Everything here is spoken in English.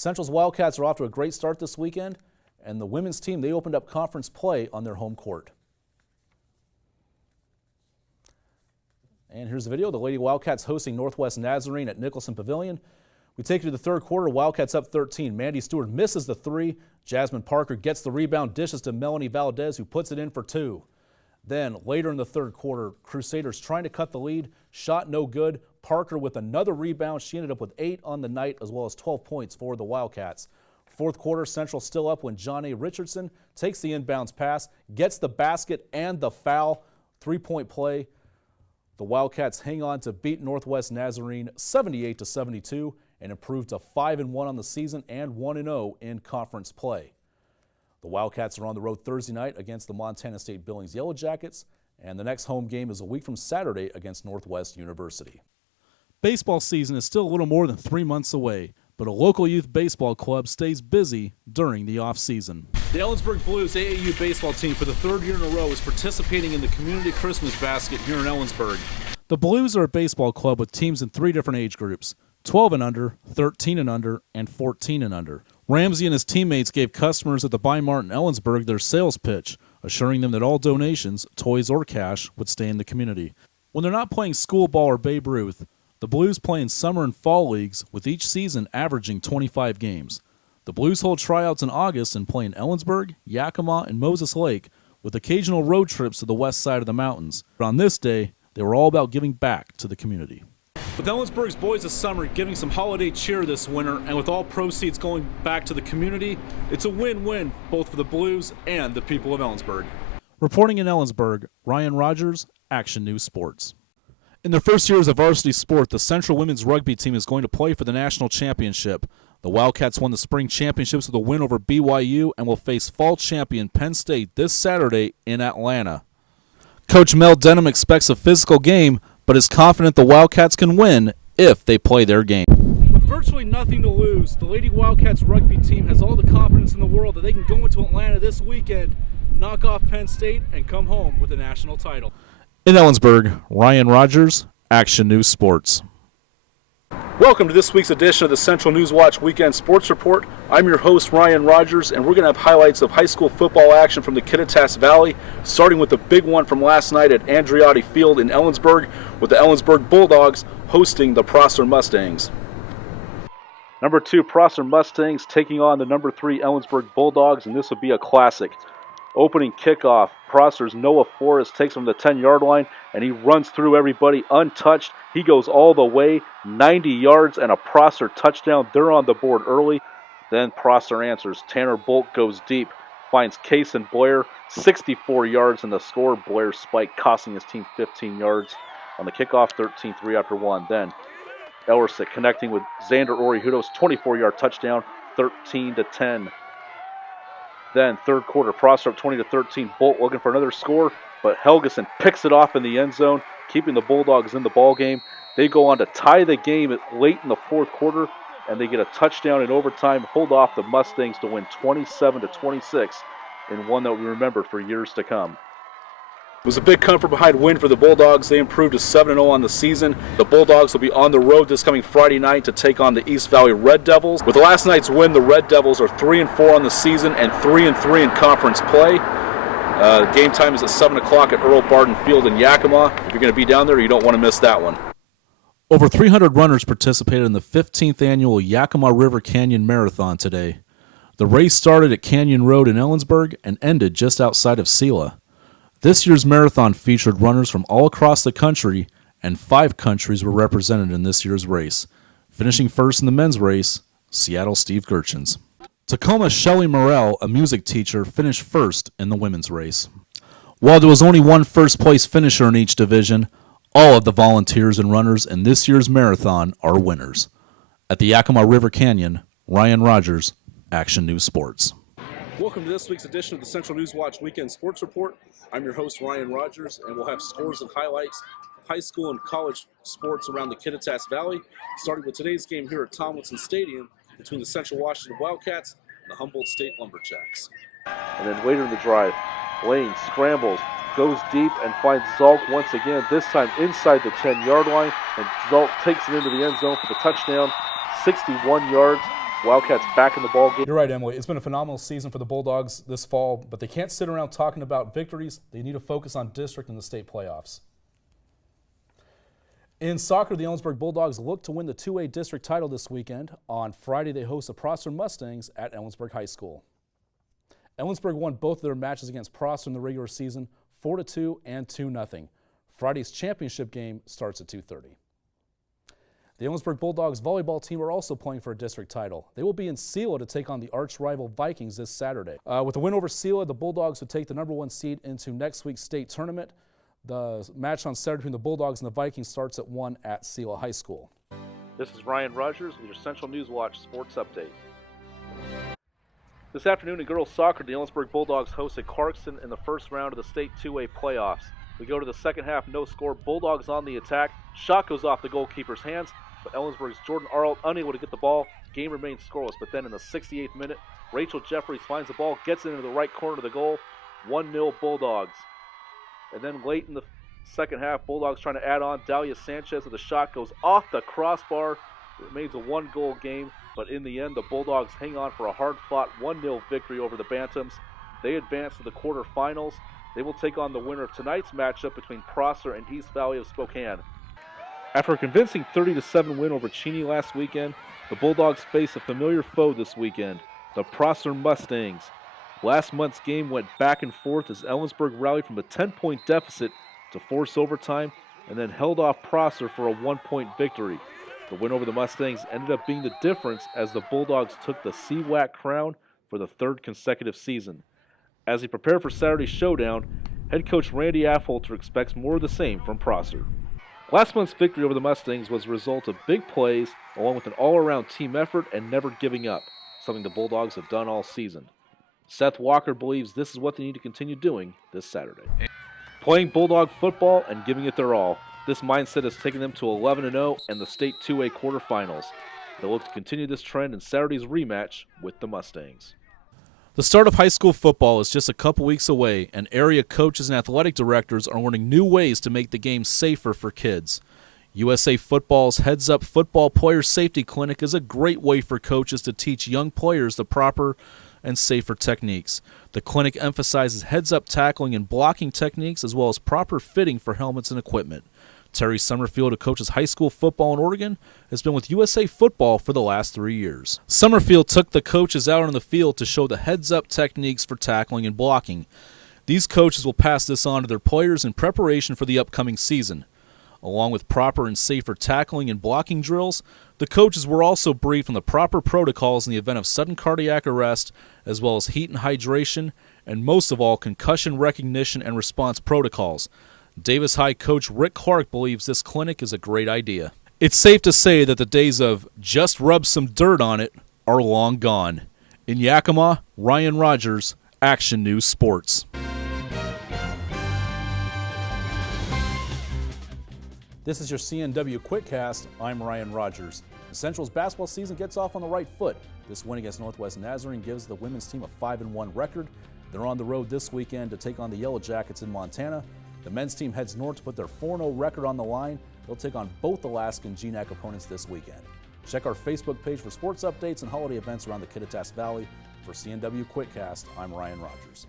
Central's Wildcats are off to a great start this weekend, and the women's team, they opened up conference play on their home court. And here's the video. The Lady Wildcats hosting Northwest Nazarene at Nicholson Pavilion. We take you to the third quarter. Wildcats up 13. Mandy Stewart misses the three. Jasmine Parker gets the rebound, dishes to Melanie Valdez, who puts it in for two. Then later in the third quarter, Crusaders trying to cut the lead. Shot no good. Parker with another rebound. She ended up with 8 on the night, as well as 12 points for the Wildcats. Fourth quarter, Central still up when John A. Richardson takes the inbounds pass, gets the basket and the foul. 3-point play. The Wildcats hang on to beat Northwest Nazarene 78-72 and improve to 5-1 on the season and 1-0 in conference play. The Wildcats are on the road Thursday night against the Montana State Billings Yellow Jackets, and the next home game is a week from Saturday against Northwest University. Baseball season is still a little more than 3 months away, but a local youth baseball club stays busy during the off-season. The Ellensburg Blues AAU baseball team for the third year in a row is participating in the Community Christmas Basket here in Ellensburg. The Blues are a baseball club with teams in 3 different age groups: 12 and under, 13 and under, and 14 and under. Ramsey and his teammates gave customers at the By Martin Ellensburg their sales pitch, assuring them that all donations, toys or cash, would stay in the community. When they're not playing school ball or Babe Ruth, the Blues play in summer and fall leagues, with each season averaging 25 games. The Blues hold tryouts in August and play in Ellensburg, Yakima, and Moses Lake, with occasional road trips to the west side of the mountains. But on this day, they were all about giving back to the community. With Ellensburg's Boys of Summer giving some holiday cheer this winter, and with all proceeds going back to the community, it's a win-win both for the Blues and the people of Ellensburg. Reporting in Ellensburg, Ryan Rogers, Action News Sports. In their first year as a varsity sport, the Central women's rugby team is going to play for the national championship. The Wildcats won the spring championships with a win over BYU and will face fall champion Penn State this Saturday in Atlanta. Coach Mel Denham expects a physical game, but is confident the Wildcats can win if they play their game. With virtually nothing to lose, the Lady Wildcats rugby team has all the confidence in the world that they can go into Atlanta this weekend, knock off Penn State, and come home with a national title. In Ellensburg, Ryan Rogers, Action News Sports. Welcome to this week's edition of the Central NewsWatch Weekend Sports Report. I'm your host, Ryan Rogers, and we're going to have highlights of high school football action from the Kittitas Valley, starting with the big one from last night at Andreotti Field in Ellensburg, with the Ellensburg Bulldogs hosting the Prosser Mustangs. Number 2 Prosser Mustangs taking on the number 3 Ellensburg Bulldogs, and this would be a classic. Opening kickoff, Prosser's Noah Flores takes him to the 10-yard line, and he runs through everybody untouched. He goes all the way, 90 yards, and a Prosser touchdown. They're on the board early. Then Prosser answers. Tanner Bolt goes deep, finds Kaysen Blair, 64 yards, and the score. Blair spike, costing his team 15 yards. On the kickoff, 13-3 after 1. Then Ellersick connecting with Xander Orihudo's 24-yard touchdown, 13-10. Then third quarter, Prosser up 20-13. Bolt looking for another score, but Helgeson picks it off in the end zone, keeping the Bulldogs in the ball game. They go on to tie the game late in the fourth quarter, and they get a touchdown in overtime, hold off the Mustangs to win 27-26 in one that we remember for years to come. It was a big come-from-behind win for the Bulldogs. They improved to 7-0 on the season. The Bulldogs will be on the road this coming Friday night to take on the East Valley Red Devils. With last night's win, the Red Devils are 3-4 on the season and 3-3 in conference play. Game time is at 7 o'clock at Earl Barden Field in Yakima. If you're going to be down there, you don't want to miss that one. Over 300 runners participated in the 15th annual Yakima River Canyon Marathon today. The race started at Canyon Road in Ellensburg and ended just outside of Sela. This year's marathon featured runners from all across the country, and 5 countries were represented in this year's race. Finishing first in the men's race, Seattle Steve Gerchens. Tacoma's Shelley Morrell, a music teacher, finished first in the women's race. While there was only one first-place finisher in each division, all of the volunteers and runners in this year's marathon are winners. At the Yakima River Canyon, Ryan Rogers, Action News Sports. Welcome to this week's edition of the Central NewsWatch Weekend Sports Report. I'm your host, Ryan Rogers, and we'll have scores and highlights of high school and college sports around the Kittitas Valley, starting with today's game here at Tomlinson Stadium between the Central Washington Wildcats and the Humboldt State Lumberjacks. And then later in the drive, Lane scrambles, goes deep, and finds Zalk once again, this time inside the 10-yard line, and Zalk takes it into the end zone for the touchdown, 61 yards. Wildcats back in the ball game. You're right, Emily. It's been a phenomenal season for the Bulldogs this fall, but they can't sit around talking about victories. They need to focus on district and the state playoffs. In soccer, the Ellensburg Bulldogs look to win the 2A district title this weekend. On Friday, they host the Prosser Mustangs at Ellensburg High School. Ellensburg won both of their matches against Prosser in the regular season, 4-2 and 2-0. Friday's championship game starts at 2:30. The Ellensburg Bulldogs volleyball team are also playing for a district title. They will be in Selah to take on the arch-rival Vikings this Saturday. With a win over Selah, the Bulldogs would take the #1 seed into next week's state tournament. The match on Saturday between the Bulldogs and the Vikings starts at 1 at Selah High School. This is Ryan Rogers with your Central NewsWatch Sports Update. This afternoon in girls soccer, the Ellensburg Bulldogs hosted Clarkson in the first round of the state 2A playoffs. We go to the second half, no score. Bulldogs on the attack. Shot goes off the goalkeeper's hands, but Ellensburg's Jordan Arlt unable to get the ball. Game remains scoreless, but then in the 68th minute, Rachel Jeffries finds the ball, gets it into the right corner of the goal. 1-0 Bulldogs. And then late in the second half, Bulldogs trying to add on. Dahlia Sanchez with a shot goes off the crossbar. It remains a 1-goal game, but in the end, the Bulldogs hang on for a hard-fought 1-0 victory over the Bantams. They advance to the quarterfinals. They will take on the winner of tonight's matchup between Prosser and East Valley of Spokane. After a convincing 30-7 win over Cheney last weekend, the Bulldogs face a familiar foe this weekend, the Prosser Mustangs. Last month's game went back and forth as Ellensburg rallied from a 10-point deficit to force overtime and then held off Prosser for a 1-point victory. The win over the Mustangs ended up being the difference as the Bulldogs took the CWAC crown for the third consecutive season. As they prepare for Saturday's showdown, head coach Randy Affolter expects more of the same from Prosser. Last month's victory over the Mustangs was a result of big plays along with an all-around team effort and never giving up, something the Bulldogs have done all season. Seth Walker believes this is what they need to continue doing this Saturday. Playing Bulldog football and giving it their all, this mindset has taken them to 11-0 and the state 2A quarterfinals. They'll look to continue this trend in Saturday's rematch with the Mustangs. The start of high school football is just a couple weeks away, and area coaches and athletic directors are learning new ways to make the game safer for kids. USA Football's Heads Up Football Player Safety Clinic is a great way for coaches to teach young players the proper and safer techniques. The clinic emphasizes heads-up tackling and blocking techniques as well as proper fitting for helmets and equipment. Terry Summerfield, who coaches high school football in Oregon, has been with USA Football for the last 3 years. Summerfield took the coaches out on the field to show the heads-up techniques for tackling and blocking. These coaches will pass this on to their players in preparation for the upcoming season. Along with proper and safer tackling and blocking drills, the coaches were also briefed on the proper protocols in the event of sudden cardiac arrest, as well as heat and hydration, and most of all, concussion recognition and response protocols. Davis High coach Rick Clark believes this clinic is a great idea. It's safe to say that the days of just rub some dirt on it are long gone. In Yakima, Ryan Rogers, Action News Sports. This is your CNW Quickcast. I'm Ryan Rogers. The Central's basketball season gets off on the right foot. This win against Northwest Nazarene gives the women's team a 5-1 record. They're on the road this weekend to take on the Yellow Jackets in Montana. The men's team heads north to put their 4-0 record on the line. They'll take on both Alaska and GNAC opponents this weekend. Check our Facebook page for sports updates and holiday events around the Kittitas Valley. For CNW Quickcast, I'm Ryan Rogers.